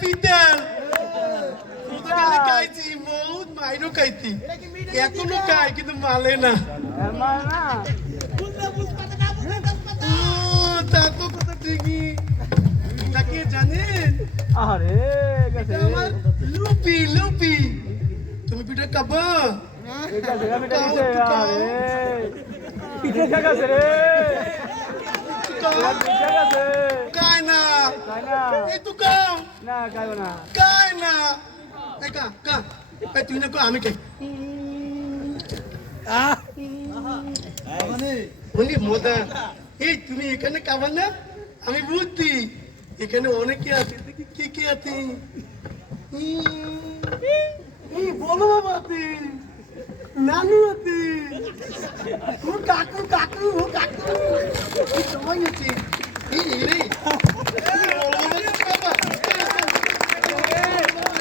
পিতাল ছোটকালে খাইছি বহুত মাইরও খাইছি এখনো খাই কিন্তু মালে না ও তা তো কথা ঠিকই তাকে জানেন আরে গেছে আমার লুপি লুপি তুমি পিঠা খাবো গেছে আমি গেছে আরে পিঠে গেছে রে পিঠে গেছে কাই না তাই না এই তো কাও না খাইব না কাই না এই কা কা এই তুই না কো আমি খাই বলি মোদা এই তুমি এখানে খাবার না আমি বুঝছি এখানে অনেকে আছে দেখি কে কে আছে বলো বাবা আছে নানু আছে ও কাকু কাকু ও কাকু কি সময় আছে এই রে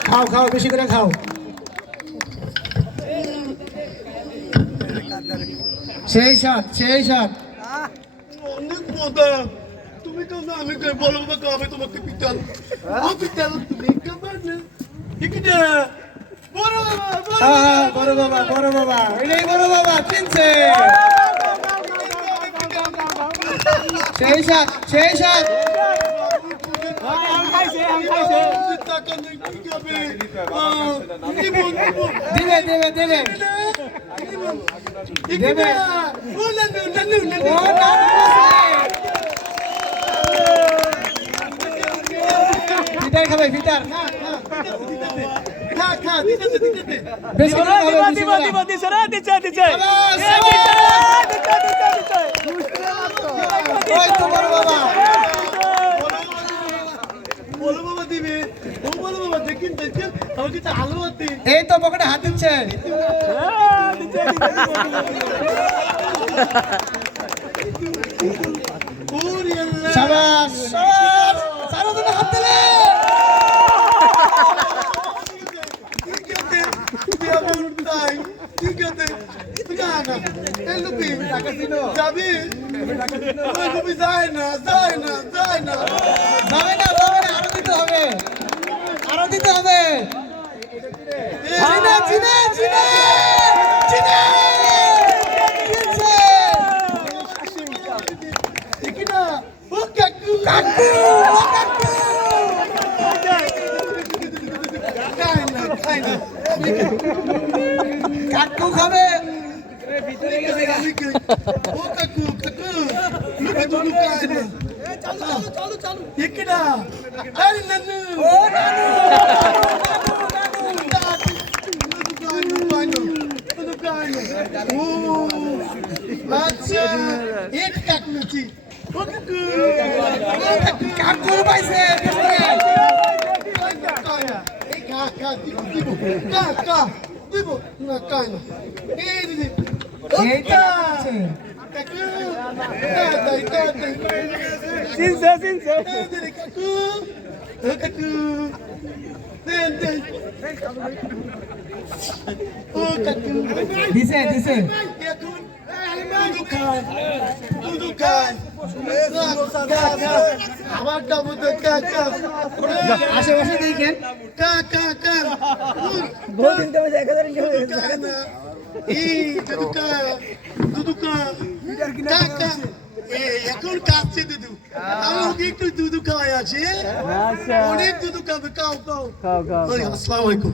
খাও খাও বেশি করে খাও সেই সাত অনেক মজা তুমি তো না আমি বলো বাবা খাবে তোমাকে পিতাল ও পিতাল তুমি খাবার না ঠিক না বড় বাবা বড় বাবা এটাই বড় বাবা চিনছে সেই সাত খাইছে দেবে ফিটার খাবে ফিটার বেশি করে খাবে বেশি করে দিছে ওই তো বড় বাবা বলো বাবা দিবে ও বলো বাবা দেখিন আমার কিছু আলু আছে এই তো পকেটে হাত দিচ্ছে শাবাশ সারা দিন হাত দিলে ঠিক আছে যাবি যায় না আরো দিতে হবে চিনে দেখি না ও কাকু খাই না কাকু খাবে ও কাকু লুকে তো লুকায় না চলো দেখি না আরে নানু ও নানু আচ্ছা এক কাকু ও কাকু কাকুর পাইছে দিব না কাই না এই দিদি এইটা চিনছে দিছে আশেপাশে দেখেন এখন কাছে দুধু আমি একটু দুধু খাওয়াই আছি অনেক দুধু খাবে খাও খাও আসসালামু আলাইকুম